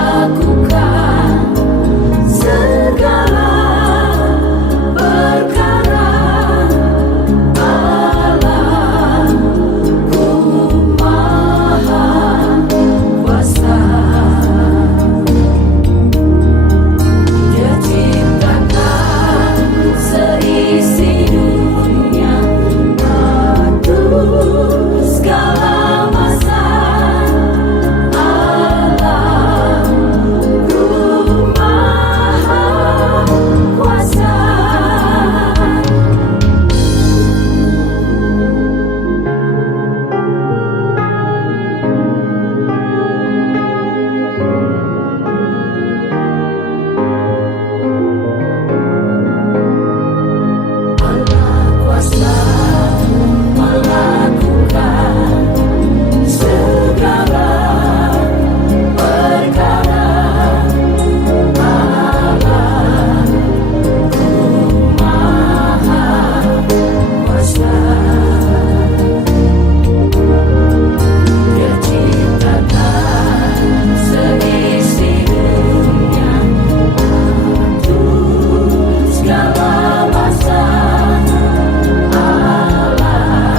melakukan segala perkara. Allahku Maha Kuasa. Dia ciptakan seisi dunia, atur segala masa. Allahku Maha Kuasa. Allah kuasa melakukan segala perkara. Allahku Maha Kuasa. Dia ciptakan seisi dunia, atur segala masa.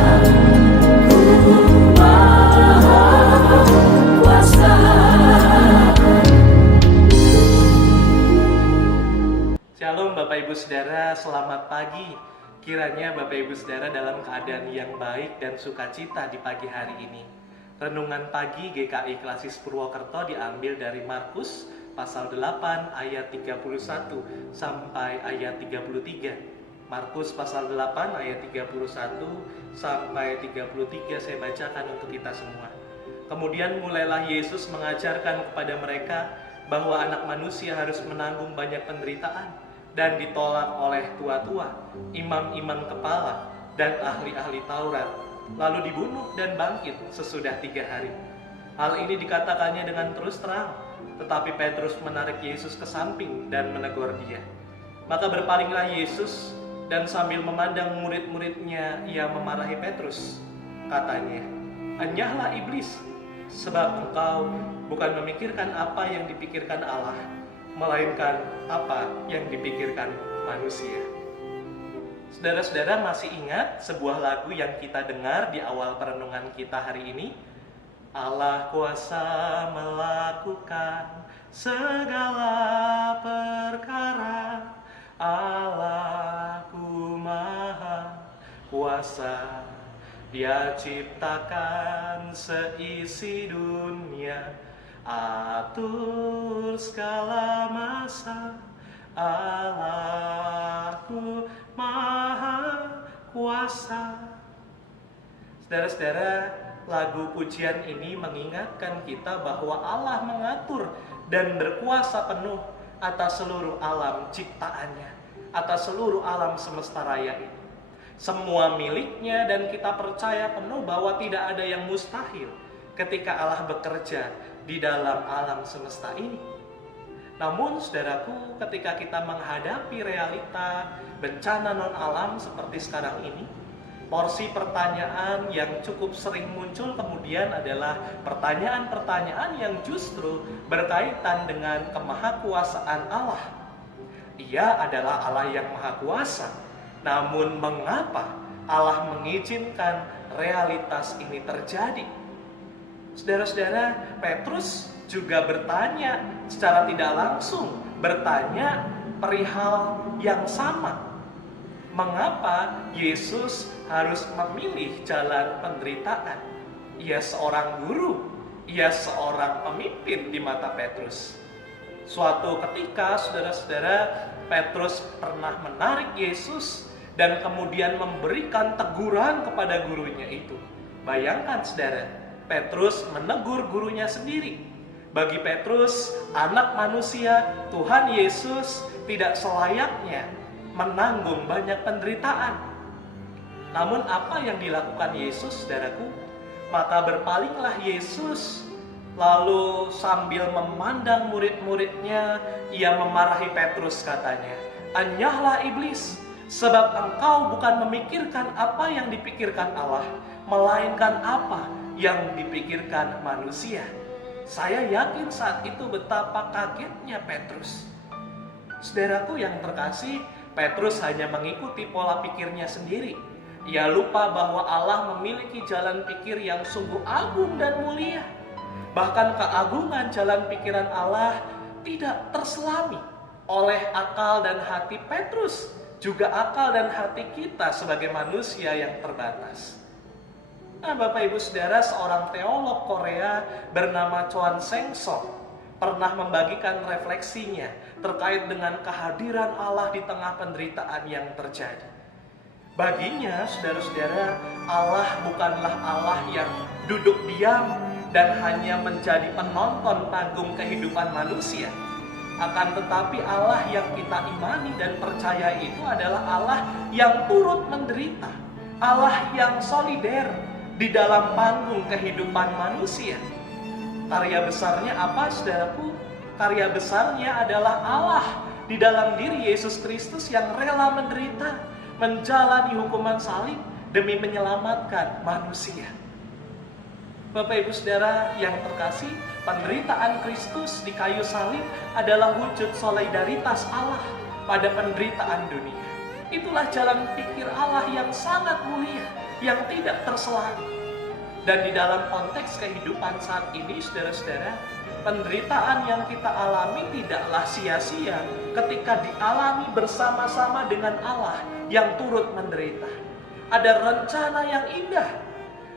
Allahku Maha Kuasa. Shalom Bapak Ibu Saudara, selamat pagi. Kiranya Bapak Ibu Saudara dalam keadaan yang baik dan sukacita di pagi hari ini. Renungan pagi GKI Klasis Purwokerto diambil dari Markus pasal 8 ayat 31 sampai ayat 33. Markus pasal 8 ayat 31 sampai 33 saya bacakan untuk kita semua. Kemudian mulailah Yesus mengajarkan kepada mereka bahwa anak manusia harus menanggung banyak penderitaan dan ditolak oleh tua-tua, imam-imam kepala, dan ahli-ahli Taurat, lalu dibunuh dan bangkit sesudah 3 hari. Hal ini dikatakannya dengan terus terang, tetapi Petrus menarik Yesus ke samping dan menegur dia. Maka berpalinglah Yesus dan sambil memandang murid-muridnya, ia memarahi Petrus. Katanya, "Enyahlah iblis, sebab engkau bukan memikirkan apa yang dipikirkan Allah, melainkan apa yang dipikirkan manusia." Saudara-saudara masih ingat sebuah lagu yang kita dengar di awal perenungan kita hari ini? Allah kuasa melakukan segala perkara, Allahku Maha Kuasa. Dia ciptakan seisi dunia, atur segala masa. Allahku Maha Kuasa. Saudara-saudara, lagu pujian ini mengingatkan kita bahwa Allah mengatur dan berkuasa penuh atas seluruh alam ciptaannya, atas seluruh alam semesta raya ini. Semua miliknya, dan kita percaya penuh bahwa tidak ada yang mustahil ketika Allah bekerja di dalam alam semesta ini. Namun saudaraku, ketika kita menghadapi realita bencana non-alam seperti sekarang ini, porsi pertanyaan yang cukup sering muncul kemudian adalah pertanyaan-pertanyaan yang justru berkaitan dengan kemahakuasaan Allah. Ia adalah Allah yang maha kuasa, namun mengapa Allah mengizinkan realitas ini terjadi? Saudara-saudara, Petrus juga bertanya secara tidak langsung, bertanya perihal yang sama. Mengapa Yesus harus memilih jalan penderitaan? Ia seorang guru, ia seorang pemimpin di mata Petrus. Suatu ketika, saudara-saudara, Petrus pernah menarik Yesus dan kemudian memberikan teguran kepada gurunya itu. Bayangkan saudara, Petrus menegur gurunya sendiri. Bagi Petrus, anak manusia, Tuhan Yesus tidak selayaknya menanggung banyak penderitaan. Namun apa yang dilakukan Yesus, saudaraku? Maka berpalinglah Yesus, lalu sambil memandang murid-muridnya, ia memarahi Petrus, katanya, "Enyahlah iblis, sebab engkau bukan memikirkan apa yang dipikirkan Allah, melainkan apa yang dipikirkan manusia." Saya yakin saat itu betapa kagetnya Petrus. Saudaraku yang terkasih, Petrus hanya mengikuti pola pikirnya sendiri. Ia lupa bahwa Allah memiliki jalan pikir yang sungguh agung dan mulia. Bahkan keagungan jalan pikiran Allah tidak terselami oleh akal dan hati Petrus, juga akal dan hati kita sebagai manusia yang terbatas. Nah, Bapak Ibu Saudara, seorang teolog Korea bernama Choan Seng Sok pernah membagikan refleksinya terkait dengan kehadiran Allah di tengah penderitaan yang terjadi. Baginya, saudara-saudara, Allah bukanlah Allah yang duduk diam dan hanya menjadi penonton panggung kehidupan manusia. Akan tetapi Allah yang kita imani dan percaya itu adalah Allah yang turut menderita, Allah yang solider di dalam panggung kehidupan manusia. Karya besarnya apa, saudaraku? Karya besarnya adalah Allah di dalam diri Yesus Kristus yang rela menderita, menjalani hukuman salib demi menyelamatkan manusia. Bapak Ibu Saudara yang terkasih, penderitaan Kristus di kayu salib adalah wujud solidaritas Allah pada penderitaan dunia. Itulah jalan pikir Allah yang sangat mulia, yang tidak terselami. Dan di dalam konteks kehidupan saat ini, saudara-saudara, penderitaan yang kita alami tidaklah sia-sia ketika dialami bersama-sama dengan Allah yang turut menderita. Ada rencana yang indah.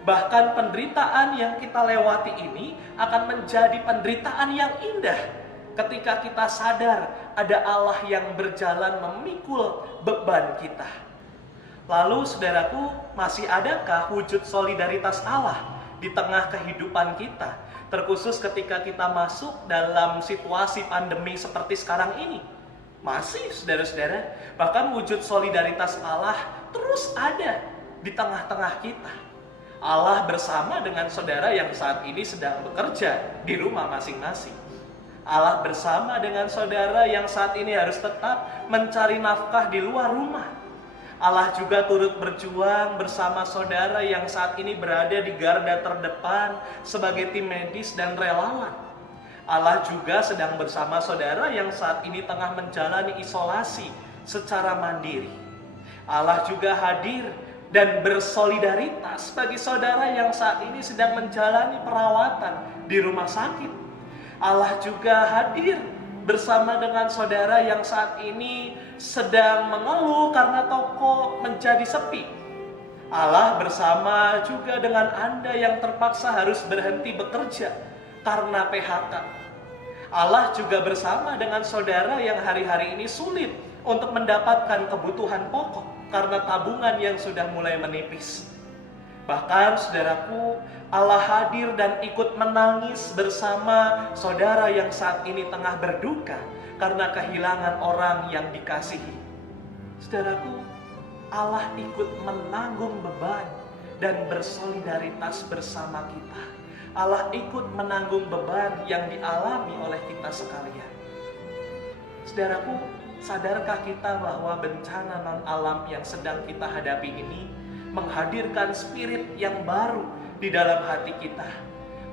Bahkan penderitaan yang kita lewati ini akan menjadi penderitaan yang indah ketika kita sadar ada Allah yang berjalan memikul beban kita. Lalu saudaraku, masih adakah wujud solidaritas Allah di tengah kehidupan kita? Terkhusus ketika kita masuk dalam situasi pandemi seperti sekarang ini. Masih saudara-saudara, bahkan wujud solidaritas Allah terus ada di tengah-tengah kita. Allah bersama dengan saudara yang saat ini sedang bekerja di rumah masing-masing. Allah bersama dengan saudara yang saat ini harus tetap mencari nafkah di luar rumah. Allah juga turut berjuang bersama saudara yang saat ini berada di garda terdepan sebagai tim medis dan relawan. Allah juga sedang bersama saudara yang saat ini tengah menjalani isolasi secara mandiri. Allah juga hadir dan bersolidaritas bagi saudara yang saat ini sedang menjalani perawatan di rumah sakit. Allah juga hadir bersama dengan saudara yang saat ini sedang mengeluh karena toko menjadi sepi. Allah bersama juga dengan Anda yang terpaksa harus berhenti bekerja karena PHK. Allah juga bersama dengan saudara yang hari-hari ini sulit untuk mendapatkan kebutuhan pokok karena tabungan yang sudah mulai menipis. Bahkan saudaraku, Allah hadir dan ikut menangis bersama saudara yang saat ini tengah berduka karena kehilangan orang yang dikasihi. Saudaraku, Allah ikut menanggung beban dan bersolidaritas bersama kita. Allah ikut menanggung beban yang dialami oleh kita sekalian. Saudaraku, sadarkah kita bahwa bencana non-alam yang sedang kita hadapi ini menghadirkan spirit yang baru di dalam hati kita?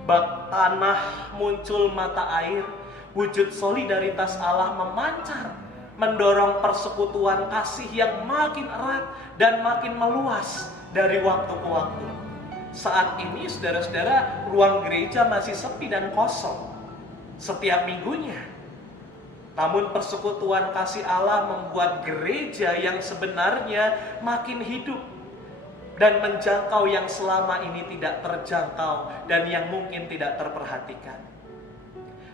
Bak tanah muncul mata air, wujud solidaritas Allah memancar, mendorong persekutuan kasih yang makin erat dan makin meluas dari waktu ke waktu. Saat ini saudara-saudara, ruang gereja masih sepi dan kosong setiap minggunya. Namun persekutuan kasih Allah membuat gereja yang sebenarnya makin hidup dan menjangkau yang selama ini tidak terjangkau dan yang mungkin tidak terperhatikan.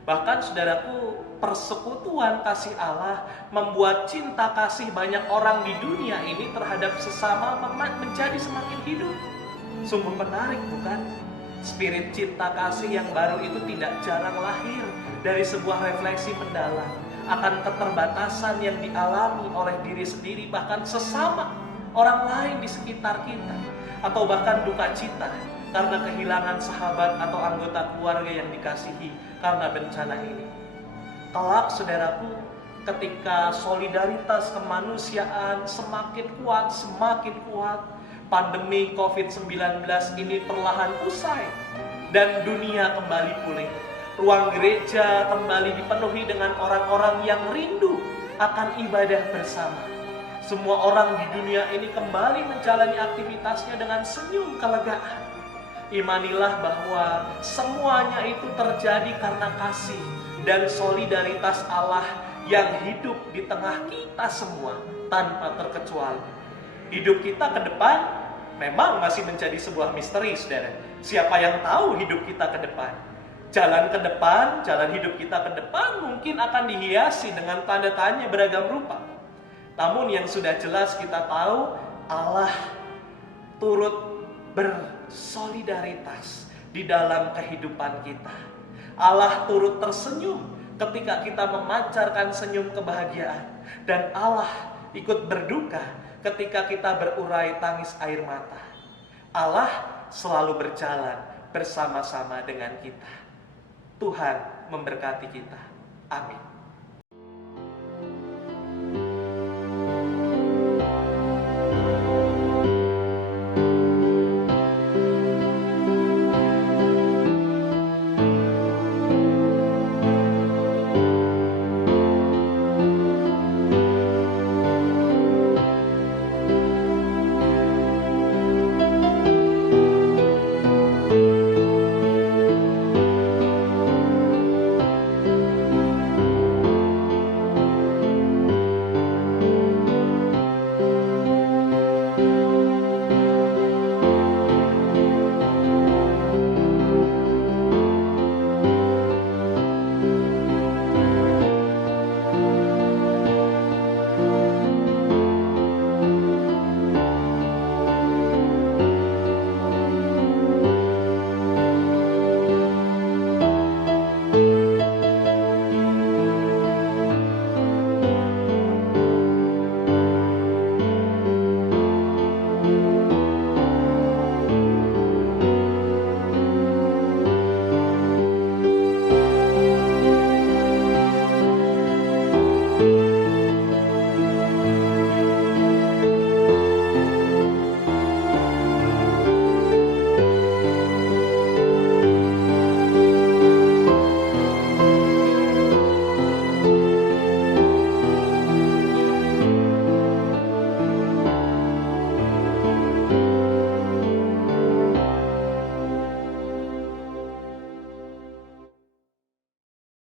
Bahkan saudaraku, persekutuan kasih Allah membuat cinta kasih banyak orang di dunia ini terhadap sesama menjadi semakin hidup. Sungguh menarik, bukan? Spirit cinta kasih yang baru itu tidak jarang lahir dari sebuah refleksi mendalam akan keterbatasan yang dialami oleh diri sendiri, bahkan sesama orang lain di sekitar kita, atau bahkan duka cita karena kehilangan sahabat atau anggota keluarga yang dikasihi karena bencana ini. Kelak saudaraku, ketika solidaritas kemanusiaan semakin kuat, pandemi COVID-19 ini perlahan usai dan dunia kembali pulih, Ruang gereja kembali dipenuhi dengan orang-orang yang rindu akan ibadah bersama. Semua orang di dunia ini kembali menjalani aktivitasnya dengan senyum kelegaan. Imanilah bahwa semuanya itu terjadi karena kasih dan solidaritas Allah yang hidup di tengah kita semua tanpa terkecuali. Hidup kita ke depan memang masih menjadi sebuah misteri, saudara. Siapa yang tahu hidup kita ke depan? Jalan ke depan, jalan hidup kita ke depan mungkin akan dihiasi dengan tanda tanya beragam rupa. Namun yang sudah jelas kita tahu, Allah turut bersolidaritas di dalam kehidupan kita. Allah turut tersenyum ketika kita memancarkan senyum kebahagiaan. Dan Allah ikut berduka ketika kita berurai tangis air mata. Allah selalu berjalan bersama-sama dengan kita. Tuhan memberkati kita. Amin.